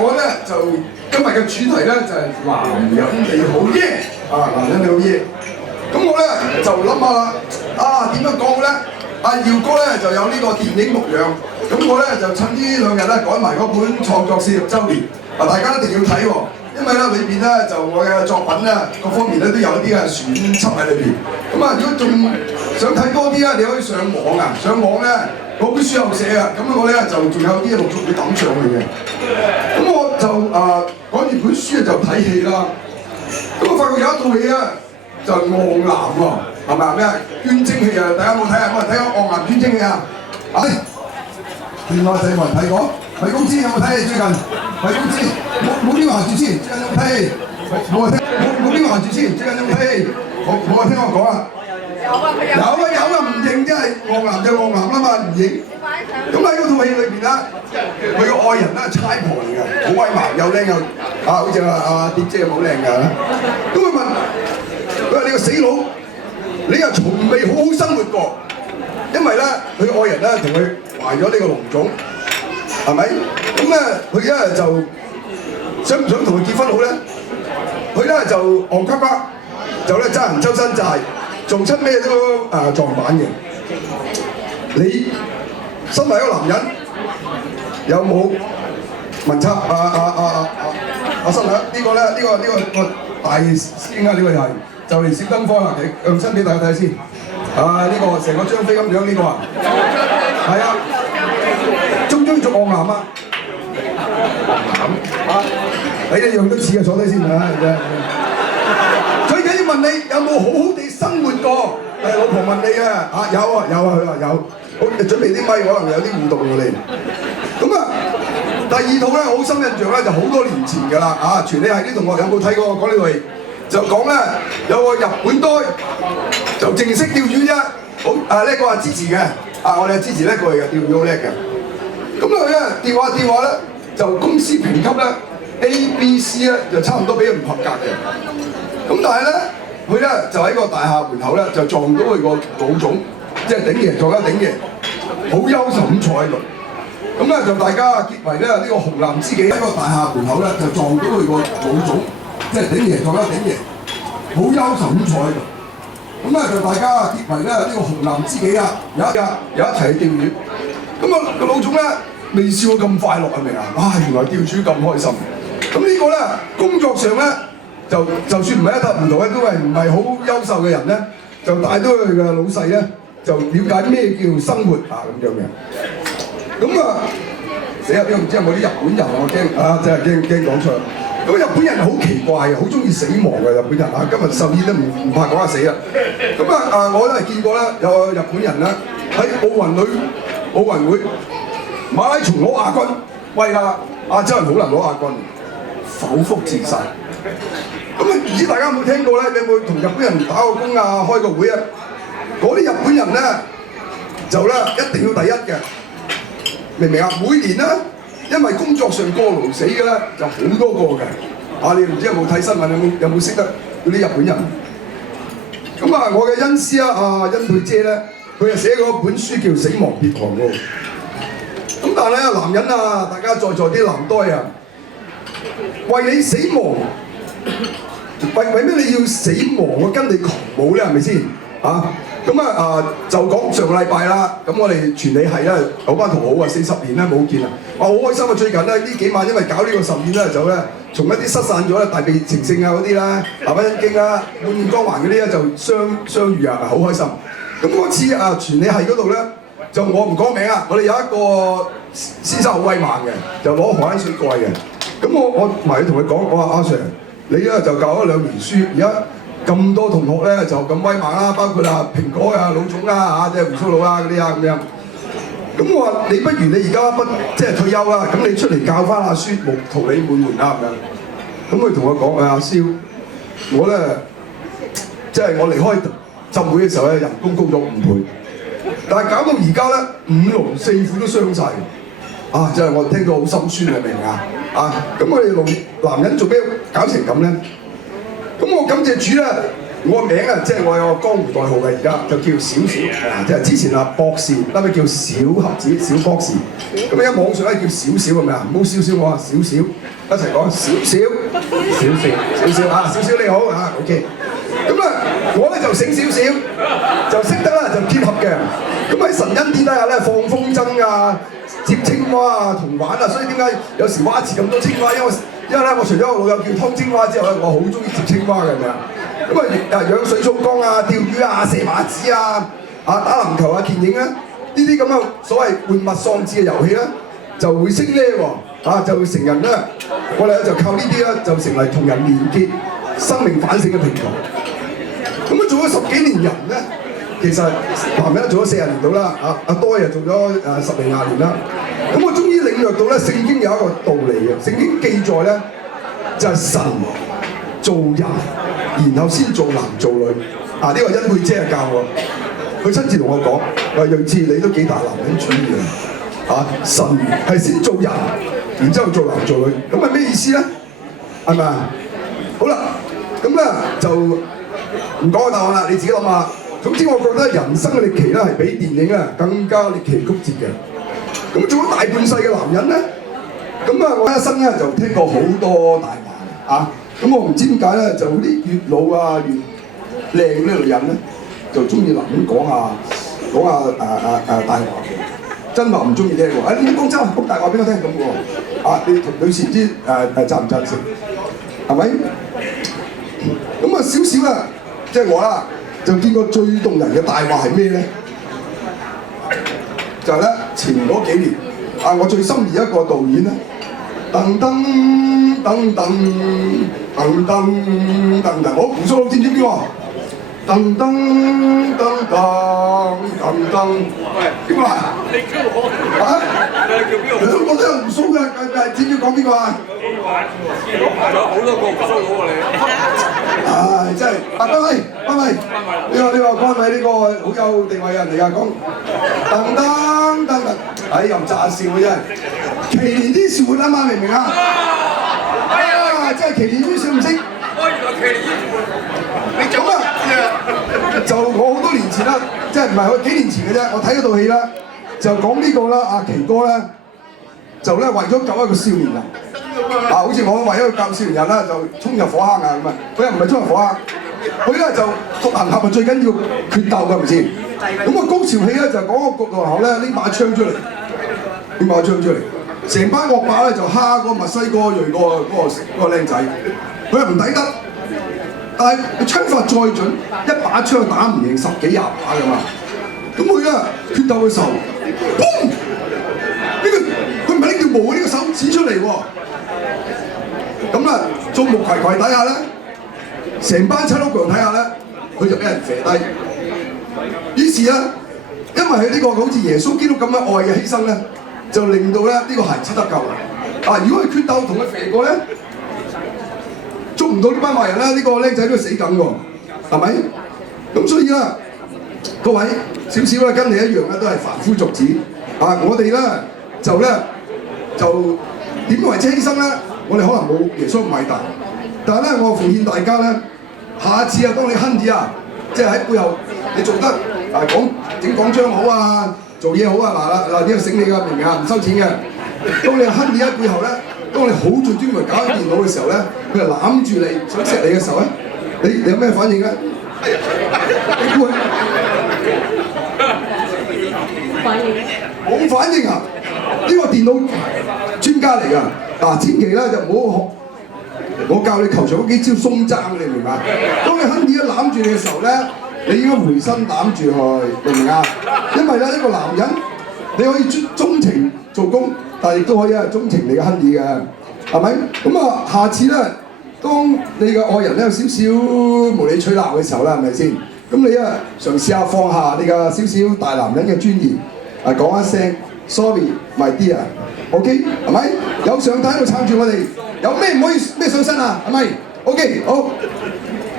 我咧就今日嘅主題咧就係男人你好嘢男人你好嘢。咁我咧就諗下啦，點樣講咧？耀哥咧就有呢個電影牧養，咁我咧就趁呢2日咧改埋嗰本創作40週年，大家一定要睇喎，因為咧裏邊咧就我嘅作品咧各方面咧都有啲嘅選輯喺裏邊。咁如果仲想睇多啲咧，你可以上網上網咧嗰本書有寫啊，咁我咧就仲有啲陸續會抌上去嘅。咁我就講完本書就睇戲啦。咁我發覺有一套戲咧就係《惡男》喎。係咪咩捐精戲啊？大家有冇睇啊？有冇人睇過《惡男捐精戲》啊？電話仔冇人睇過？米公司有冇睇戲最近？米公司冇邊個行住先？最近有冇睇戲？冇人聽，冇邊個行住先？最近有冇睇戲？冇人聽我講啊！有啊，唔認真係惡男就惡男啦嘛，唔認。咁喺嗰套戲裏邊啦，佢個愛人咧係差婆嚟㗎，好威猛又靚又好似蝶姐咁好靚㗎。咁佢問：佢話你個死佬！你又從未好好生活過，因為咧佢愛人咧同佢懷咗呢個龍種，係咪？咁咧佢咧就想唔想同佢結婚好咧？佢咧就戇居居，就咧爭人周身債，做出咩都撞板嘅。你身為一個男人，有冇問測阿新娘呢個咧？呢個大師兄啊，呢個又係。就嚟閃燈光啦！向親俾大家睇下先。呢個成個張飛咁樣呢個係啊，中做惡男啊！你一樣都似啊，坐低先啊！最緊要問你有冇好好地生活過？老婆問你啊，有啊，佢話有。好，準備啲咪，可能有啲互動喎你。咁第2套咧，我好深印象咧，就好多年前㗎啦。傳理系啲同學有冇睇過講呢套戲？就講咧有個日本呆就淨識釣魚啫，好呢個係支持嘅，我哋係支持呢個嚟嘅，釣魚好叻嘅。咁佢咧釣下咧，就公司評級咧 A、B、C 咧就差唔多俾佢唔合格嘅。咁但係咧佢咧就喺個大廈門口咧就撞到佢個老總，即係頂爺撞頂爺，好憂愁咁坐喺度。咁咧就大家結為咧呢個紅藍知己，喺個大廈門口咧就撞到佢個老總。即係頂爺撞頂爺，好憂愁咁坐喺度。咁咧就大家結為咧呢個紅藍知己啊！有一齊去釣魚。咁個老總咧未試過咁快樂係咪啊？原來釣魚咁開心。咁呢個咧工作上咧就算唔係一塌糊塗咧，都係唔係好優秀嘅人咧，就帶到佢嘅老細咧就了解咩叫生活咁樣嘅。咁死啦！邊個唔知有冇啲日本人我驚真係驚講錯。咁日本人好奇怪嘅，好中意死亡嘅日本人今日壽宴都唔怕講下死啦。咁我都係見過啦，有個日本人咧喺奧運會馬拉松攞亞軍，為亞洲人好難攞亞軍，剖腹自殺。咁唔知大家有冇聽過咧？你有冇同日本人打過工開過會啊？嗰啲日本人咧就咧一定要第一嘅，明唔明啊？每年咧。因為工作上過勞死嘅咧就好多個嘅，你唔知有冇睇新聞？有冇識得嗰啲日本人？咁我嘅恩師殷佩姐咧，佢就寫過一本書叫《死亡別堂》喎。咁但係咧，男人大家在座啲男呆為你死亡，為咩你要死亡？我跟你狂舞咧，係咪先？就講上個禮拜啦，咁我哋傳理系咧有班同好40年咧冇見啦，好開心啊！最近咧呢幾晚因為搞呢個實驗咧，就咧從一啲失散咗大地情聖嗰啲啦、南北真經啦、滿面光環嗰啲咧就相遇好開心。咁嗰次傳理系嗰度咧，就我唔講名我哋有一個先生好威猛嘅，就攞荷蘭水蓋嘅。咁我埋去同佢講，我話阿 Sir， 你咧就教咗2年書，而家咁多同學咧就咁威猛啦，包括蘋果老總啦即係胡鬚佬啦嗰啲咁樣。咁我話你不如你而家即係退休啦，咁你出嚟教翻書，桃李滿門啦咁樣。咁佢同我講阿蕭，我咧即係我離開浸會嘅時候咧，人工高咗5倍，但係搞到而家咧5龍4虎都傷晒。真係我聽到好心酸明唔明咁我哋男人做咩搞成咁咧？咁我感謝主咧，我個名啊，即係我有個江湖代號嘅，而家就叫小小，即係之前博士，後尾叫小盒子、小博士。咁而家網上咧叫少少係咪啊？唔好少少我啊，少少一齊講少少，少少你好OK。咁啊，我咧就醒少少，就識得啦，就結合嘅。咁喺神恩典底下咧，放風箏啊，接青蛙啊，同玩啊，所以點解有時蛙池咁多青蛙？因為咧，我除咗我老友叫湯青蛙之後咧，我好中意接青蛙嘅，係咪啊？咁啊，養水草缸啊，釣魚啊，射馬子啊，打籃球啊，電影咧，呢啲咁嘅所謂玩物喪志嘅遊戲咧，就會升呢喎，就會成人咧，我哋就靠呢啲咧，就成為同人連結、生命反省嘅平台。咁啊，做咗10幾年人咧，其實男人做咗40年到啦，阿多又做咗10零20年啦。咁我終於領略到咧，聖經有一個道理嘅，聖經記載咧就係神造人，然後先造男造女。呢個恩佩姐係教我，佢親自同我講，話睿智你都幾大男人主義啊！神係先造人，然之後做男做女，咁係咩意思咧？係咪啊？好啦，咁咧就唔講個答案啦，你自己諗下。總之我覺得人生嘅歷期咧係比電影啊更加歷奇曲折嘅。咁做咗大半世嘅男人咧，咁我一生咧就聽過好多大話咁我唔知點解咧，就啲越老啊越靚嗰啲女人咧，就中意諗講下大話嘅，真話唔中意聽喎。你講真話，講大話俾我聽咁喎。你女士唔知贊唔贊成？係咪？咁少少啦，即係我啦，就見過最動人嘅大話係咩咧？就係咧前嗰幾年我最心儀一個導演咧，噔噔噔噔噔噔噔噔，我胡鬚佬知唔知邊個？噔噔噔噔噔噔，邊個啊？你叫我兩個都有胡鬚嘅，知唔知講邊個啊？仲有好多個胡鬚佬啊你！真係關偉，你話關偉呢個好有地位嘅人嚟㗎，講噔噔噔噔，又唔詐笑嘅真係，奇連啲笑活啊嘛，明唔明啊？真係奇連啲笑唔識。原來奇連啲笑，你做乜嘢？就我好多年前啦，即係唔係我幾年前嘅啫，我睇嗰套戲啦，就講呢個啦，阿奇哥咧，就咧為咗救一個少年人。好似我為咗救少年人啦，就衝入火坑啊咁啊！佢又唔係衝入火坑，佢咧就獨行俠最緊要決鬥㗎，唔知。咁個高潮戲咧就講個獨行俠咧拎把槍出嚟，成班惡霸咧就蝦個墨西哥裔嗰個僆仔，佢又唔抵得，但係槍法再準，一把槍打唔贏10幾20把㗎嘛。咁佢咧決鬥嘅時候，砰！佢唔係拎條毛呢個手指出嚟喎。咁啦，眾目睽睽底下咧，成班七佬強睇下咧，佢就俾人射低。於是咧，因為佢呢個好似耶穌基督咁嘅愛嘅犧牲咧，就令到咧呢個孩子得救。如果佢決鬥同佢射過咧，捉唔到呢班壞人咧，呢個僆仔都死梗喎，係咪？咁所以咧，各位少少咧跟你一樣咧，都係凡夫俗子。我哋咧就點為之犧牲咧？我哋可能冇耶穌咁偉大，但係咧，我奉勸大家咧，下次當你亨啲即係喺背後你做得講章好做嘢好呢個醒你㗎，明唔明啊？唔收錢嘅。當你亨啲喺背後咧，當你好做專門搞緊電腦嘅時候咧，佢就攬住你想錫你嘅時候咧，你有咩反應咧？你估佢冇反應啊？呢個電腦專家嚟㗎。千祈咧就唔好學我教你球場嗰幾招鬆踭，你明唔明啊？當你亨啲一攬住你嘅時候咧，你應該回身攬住佢，明唔明啊？因為咧一個男人你可以鍾情做工，但係亦都可以鍾情你嘅亨啲嘅，係咪？咁下次咧，當你嘅愛人咧有少少無理取鬧嘅時候啦，係咪先？咁你嘗試下放下你嘅少少大男人嘅尊嚴，講一聲 sorry my dear。OK， 係咪？有上帝喺度撐住我哋，有咩唔可以咩上身啊？係咪 ？OK， 好。